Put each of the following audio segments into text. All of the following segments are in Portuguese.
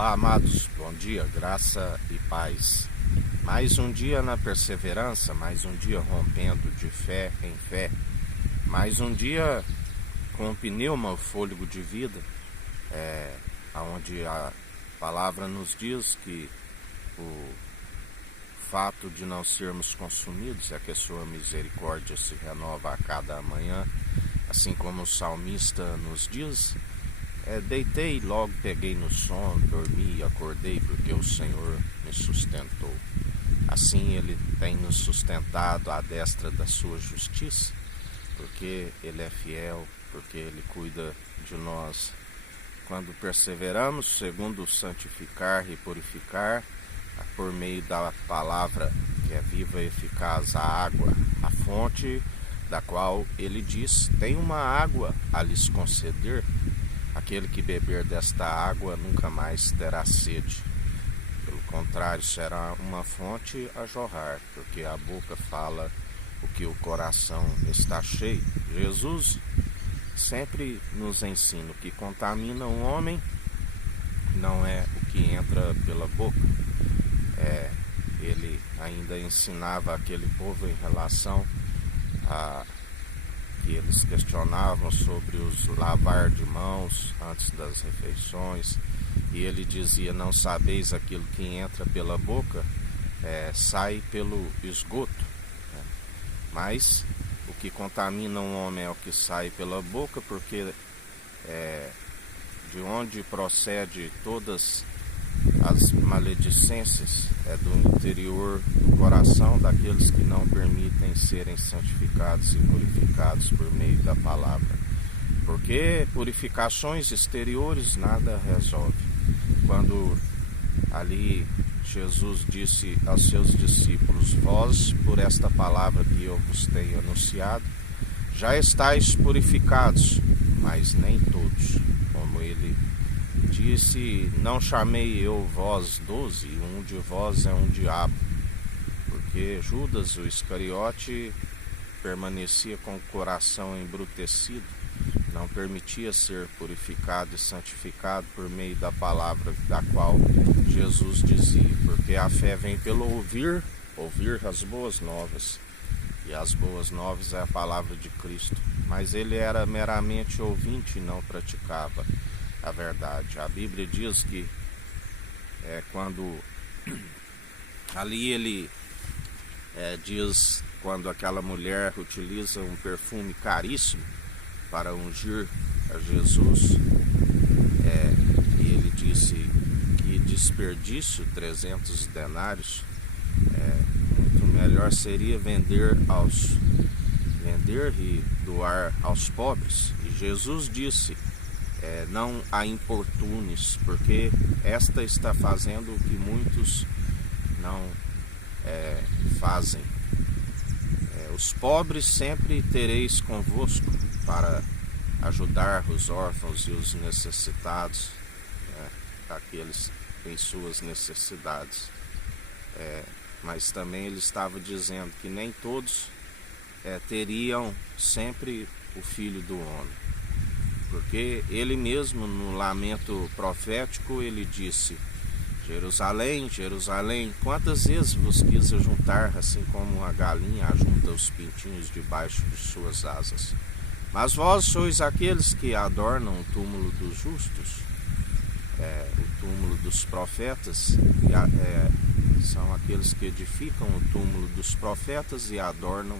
Olá, amados, bom dia, graça e paz. Mais um dia na perseverança, mais um dia rompendo de fé em fé, mais um dia com o pneuma, o fôlego de vida, onde a palavra nos diz que o fato de não sermos consumidos é que a sua misericórdia se renova a cada manhã, assim como o salmista nos diz. Deitei, logo peguei no sono, dormi e acordei porque o Senhor me sustentou. Assim Ele tem nos sustentado à destra da sua justiça, porque Ele é fiel, porque Ele cuida de nós. Quando perseveramos, segundo santificar e purificar, por meio da palavra que é viva e eficaz, a água, a fonte da qual Ele diz, tem uma água a lhes conceder. Aquele que beber desta água nunca mais terá sede. Pelo contrário, será uma fonte a jorrar, porque a boca fala o que o coração está cheio. Jesus sempre nos ensina: o que contamina um homem não é o que entra pela boca. Ele ainda ensinava aquele povo em relação a que eles questionavam sobre os lavar de mãos antes das refeições, e ele dizia: não sabeis aquilo que entra pela boca, sai pelo esgoto, né? Mas o que contamina um homem é o que sai pela boca, porque de onde procede todas as maledicências é do interior do coração daqueles que não permitem serem santificados e purificados por meio da palavra. Porque purificações exteriores nada resolve. Quando ali Jesus disse aos seus discípulos: vós, por esta palavra que eu vos tenho anunciado, já estáis purificados, mas nem todos. Como ele disse: não chamei eu vós 12, um de vós é um diabo. Porque Judas, o Iscariote, permanecia com o coração embrutecido, não permitia ser purificado e santificado por meio da palavra da qual Jesus dizia. Porque a fé vem pelo ouvir as boas novas, e as boas novas é a palavra de Cristo. Mas ele era meramente ouvinte e não praticava a verdade. A Bíblia diz que quando ali ele diz, quando aquela mulher utiliza um perfume caríssimo para ungir a Jesus, e ele disse que desperdício, 300 denários, muito melhor seria vender e doar aos pobres. E Jesus disse: não a importunes, porque esta está fazendo o que muitos não fazem. Os pobres sempre tereis convosco para ajudar os órfãos e os necessitados, aqueles em suas necessidades. Mas também ele estava dizendo que nem todos teriam sempre o Filho do Homem. Porque ele mesmo, no lamento profético, ele disse: Jerusalém, Jerusalém, quantas vezes vos quis ajuntar, assim como a galinha ajunta os pintinhos debaixo de suas asas. Mas vós sois aqueles que adornam o túmulo dos justos, o túmulo dos profetas, são aqueles que edificam o túmulo dos profetas e adornam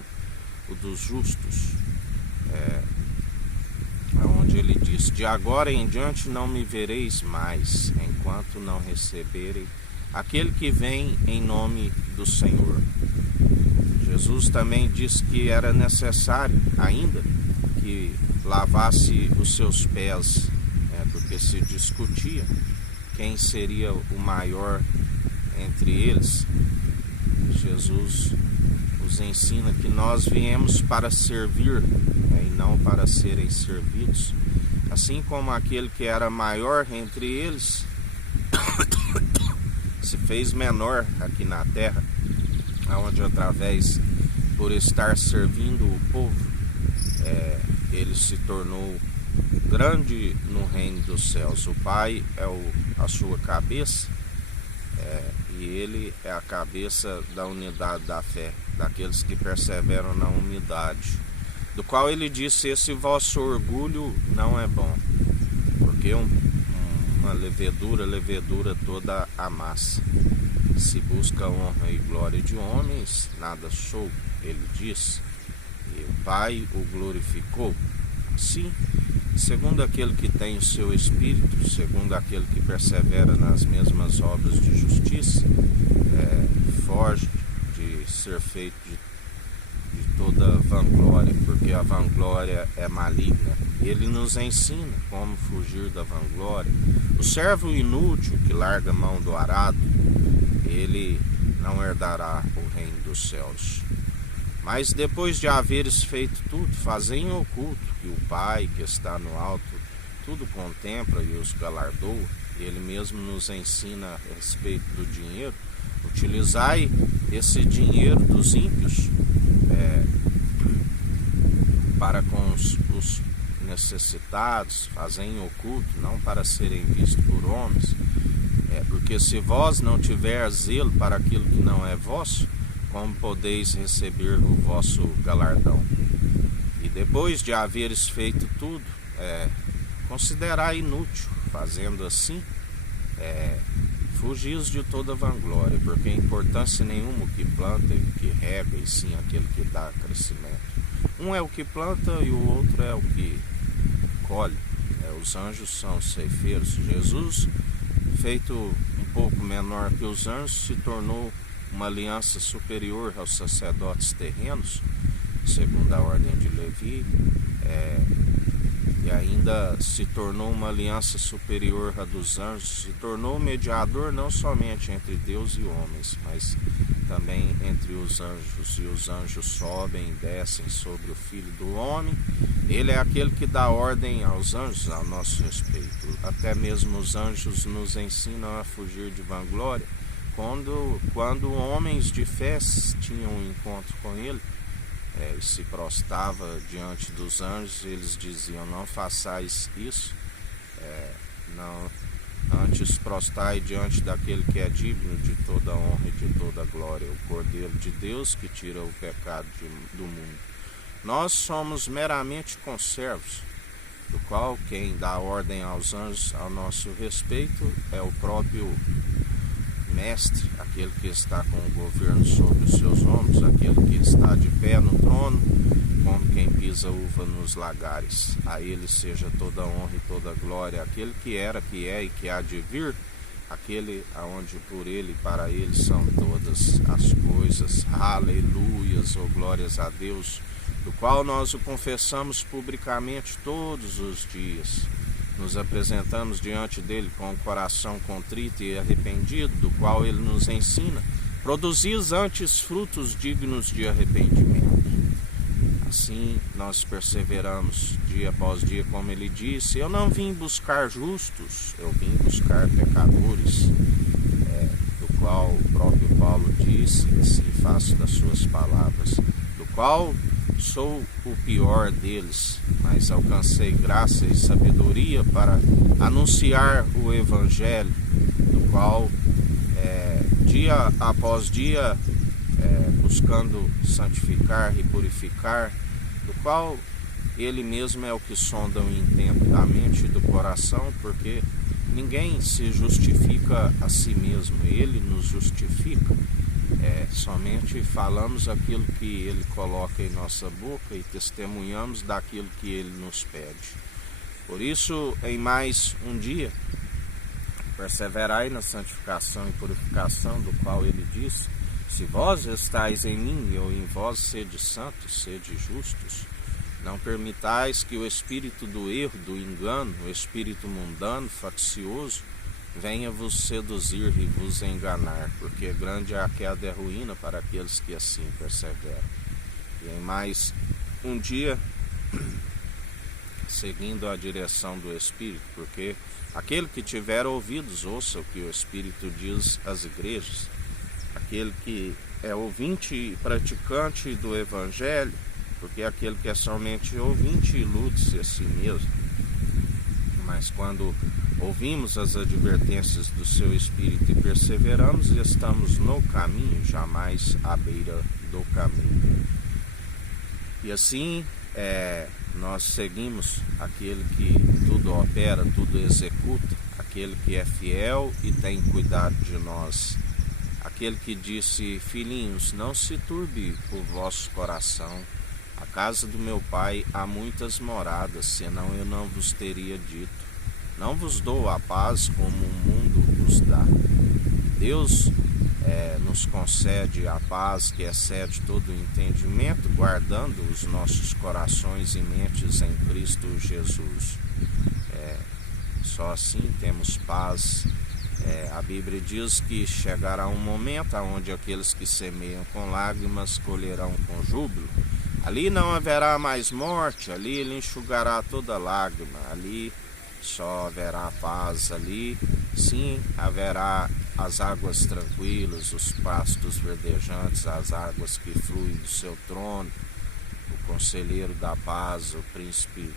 o dos justos. Onde ele diz: de agora em diante não me vereis mais, enquanto não receberem aquele que vem em nome do Senhor. Jesus também disse que era necessário ainda que lavasse os seus pés, porque se discutia quem seria o maior entre eles. Jesus nos ensina que nós viemos para servir, e não para serem servidos. Assim como aquele que era maior entre eles se fez menor aqui na terra, onde através, por estar servindo o povo, ele se tornou grande no reino dos céus. O Pai é a sua cabeça, e Ele é a cabeça da unidade da fé, daqueles que perseveram na unidade, do qual Ele disse: esse vosso orgulho não é bom, porque uma levedura toda a massa. Se busca honra e glória de homens, nada sou, Ele diz, e o Pai o glorificou. Sim, segundo aquele que tem o seu espírito, segundo aquele que persevera nas mesmas obras de justiça, foge de ser feito de toda vanglória, porque a vanglória é maligna. Ele nos ensina como fugir da vanglória. O servo inútil que larga a mão do arado, ele não herdará o reino dos céus. Mas depois de haveres feito tudo, fazei em oculto, que o Pai que está no alto tudo contempla e os galardoa. Ele mesmo nos ensina a respeito do dinheiro. Utilizai esse dinheiro dos ímpios para com os necessitados, fazei em oculto, não para serem vistos por homens. Porque se vós não tiver zelo para aquilo que não é vosso, como podeis receber o vosso galardão? E depois de haveres feito tudo, considerai inútil, fazendo assim, fugis de toda vanglória, porque importância nenhuma o que planta e o que rega, e sim aquele que dá crescimento. Um é o que planta e o outro é o que colhe. Os anjos são os ceifeiros. Jesus, feito um pouco menor que os anjos, se tornou uma aliança superior aos sacerdotes terrenos, segundo a ordem de Levi, e ainda se tornou uma aliança superior à dos anjos, se tornou mediador não somente entre Deus e homens, mas também entre os anjos. E os anjos sobem e descem sobre o Filho do Homem. Ele é aquele que dá ordem aos anjos a nosso respeito. Até mesmo os anjos nos ensinam a fugir de vanglória. Quando homens de fé tinham um encontro com ele, e se prostrava diante dos anjos, eles diziam: não façais isso, não, antes prostrai diante daquele que é digno de toda honra e de toda glória, o Cordeiro de Deus que tira o pecado do mundo. Nós somos meramente conservos, do qual quem dá ordem aos anjos ao nosso respeito é o próprio Mestre, aquele que está com o governo sobre os seus ombros, aquele que está de pé no trono, como quem pisa uva nos lagares. A ele seja toda honra e toda glória, aquele que era, que é e que há de vir, aquele aonde por ele e para ele são todas as coisas. Aleluias, ou glórias a Deus, do qual nós o confessamos publicamente todos os dias. Nos apresentamos diante dele com o coração contrito e arrependido, do qual ele nos ensina: produzis antes frutos dignos de arrependimento. Assim nós perseveramos dia após dia, como ele disse: eu não vim buscar justos, eu vim buscar pecadores, do qual o próprio Paulo disse, assim faço das suas palavras, do qual sou o pior deles, mas alcancei graça e sabedoria para anunciar o Evangelho, do qual dia após dia, buscando santificar e purificar, do qual ele mesmo é o que sonda o intento da mente e do coração, porque ninguém se justifica a si mesmo, ele nos justifica. Somente falamos aquilo que ele coloca em nossa boca e testemunhamos daquilo que ele nos pede. Por isso, em mais um dia, perseverai na santificação e purificação, do qual ele diz: se vós estáis em mim e eu em vós, sede santos, sede justos. Não permitais que o espírito do erro, do engano, o espírito mundano, faccioso, venha vos seduzir e vos enganar, porque grande é a queda e a ruína para aqueles que assim perseveram. E em mais um dia, seguindo a direção do Espírito, porque aquele que tiver ouvidos, ouça o que o Espírito diz às igrejas. Aquele que é ouvinte e praticante do Evangelho, porque aquele que é somente ouvinte ilude-se a si mesmo. Mas quando ouvimos as advertências do seu Espírito e perseveramos, estamos no caminho, jamais à beira do caminho. E assim nós seguimos aquele que tudo opera, tudo executa, aquele que é fiel e tem cuidado de nós. Aquele que disse: filhinhos, não se turbe o vosso coração. A casa do meu pai há muitas moradas, senão eu não vos teria dito. Não vos dou a paz como o mundo vos dá. Deus nos concede a paz que excede todo o entendimento, guardando os nossos corações e mentes em Cristo Jesus. Só assim temos paz. A Bíblia diz que chegará um momento onde aqueles que semeiam com lágrimas colherão com júbilo. Ali não haverá mais morte, ali ele enxugará toda lágrima, ali só haverá paz, ali sim haverá as águas tranquilas, os pastos verdejantes, as águas que fluem do seu trono, o conselheiro da paz, o príncipe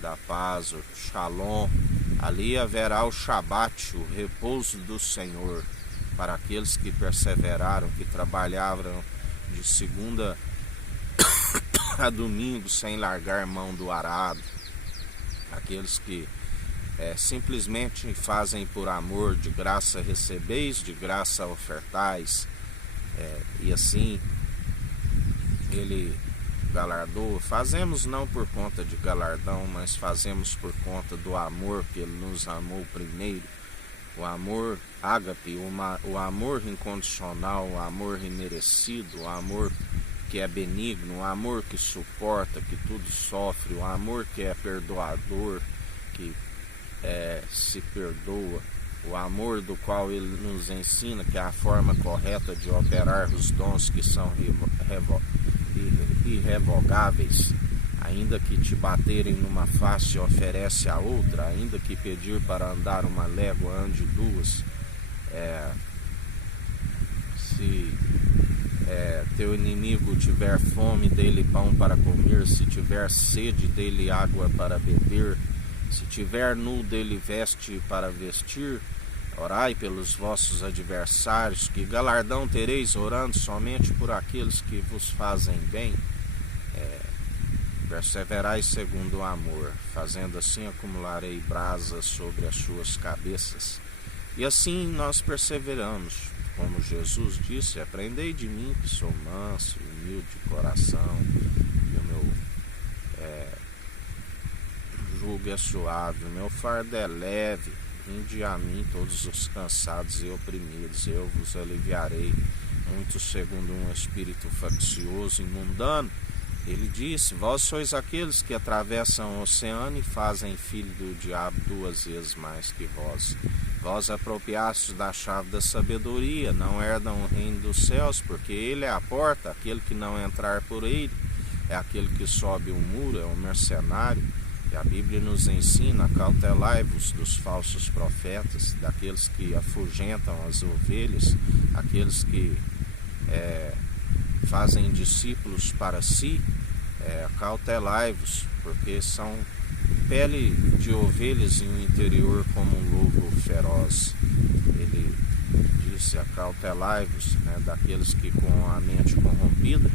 da paz, o Shalom. Ali haverá o Shabat, o repouso do Senhor, para aqueles que perseveraram, que trabalhavam de segunda a domingo sem largar mão do arado, aqueles que simplesmente fazem por amor, de graça recebeis, de graça ofertais, e assim ele galardoa. Fazemos não por conta de galardão, mas fazemos por conta do amor que ele nos amou primeiro, o amor ágape, o amor incondicional, o amor imerecido, o amor que é benigno, o amor que suporta, que tudo sofre, o amor que é perdoador, que se perdoa, o amor do qual ele nos ensina que é a forma correta de operar os dons que são irrevogáveis. Ainda que te baterem numa face, oferece a outra. Ainda que pedir para andar uma légua, ande duas. Se teu inimigo tiver fome, dê-lhe pão para comer. Se tiver sede, dê-lhe água para beber. Se tiver nu, dê-lhe veste para vestir. Orai pelos vossos adversários, que galardão tereis orando somente por aqueles que vos fazem bem. Perseverai segundo o amor, fazendo assim acumularei brasas sobre as suas cabeças. E assim nós perseveramos, como Jesus disse: aprendei de mim que sou manso e humilde de coração, e o meu jugo é suave, o meu fardo é leve. Vinde a mim todos os cansados e oprimidos, eu vos aliviarei. Muitos segundo um espírito faccioso e mundano. Ele disse: vós sois aqueles que atravessam o oceano e fazem filho do diabo 2 vezes mais que vós. Vós apropriastes da chave da sabedoria, não herdam o reino dos céus, porque ele é a porta. Aquele que não entrar por ele é aquele que sobe o muro, é um mercenário. E a Bíblia nos ensina: cautelai-vos dos falsos profetas, daqueles que afugentam as ovelhas, aqueles que fazem discípulos para si. Cautelai-vos, porque são pele de ovelhas e um interior como um lobo feroz. Ele disse: acautelai-vos, daqueles que com a mente corrompida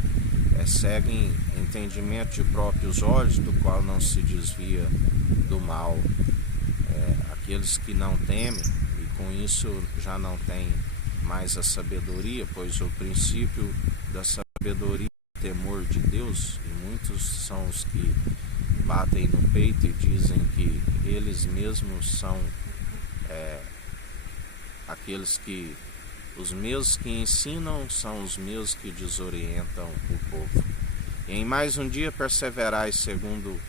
seguem entendimento de próprios olhos, do qual não se desvia do mal. Aqueles que não temem, e com isso já não têm mais a sabedoria, pois o princípio da sabedoria é o temor de Deus, e muitos são os que batem no peito e dizem que eles mesmos são aqueles que os mesmos que ensinam são os mesmos que desorientam o povo. E em mais um dia perseverai segundo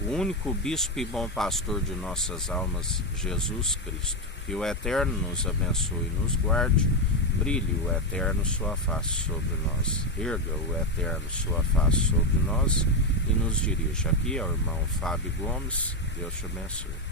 o único bispo e bom pastor de nossas almas, Jesus Cristo. Que o Eterno nos abençoe e nos guarde. Brilhe o Eterno sua face sobre nós. Erga o Eterno sua face sobre nós e nos dirija. Aqui é o irmão Fábio Gomes. Deus te abençoe.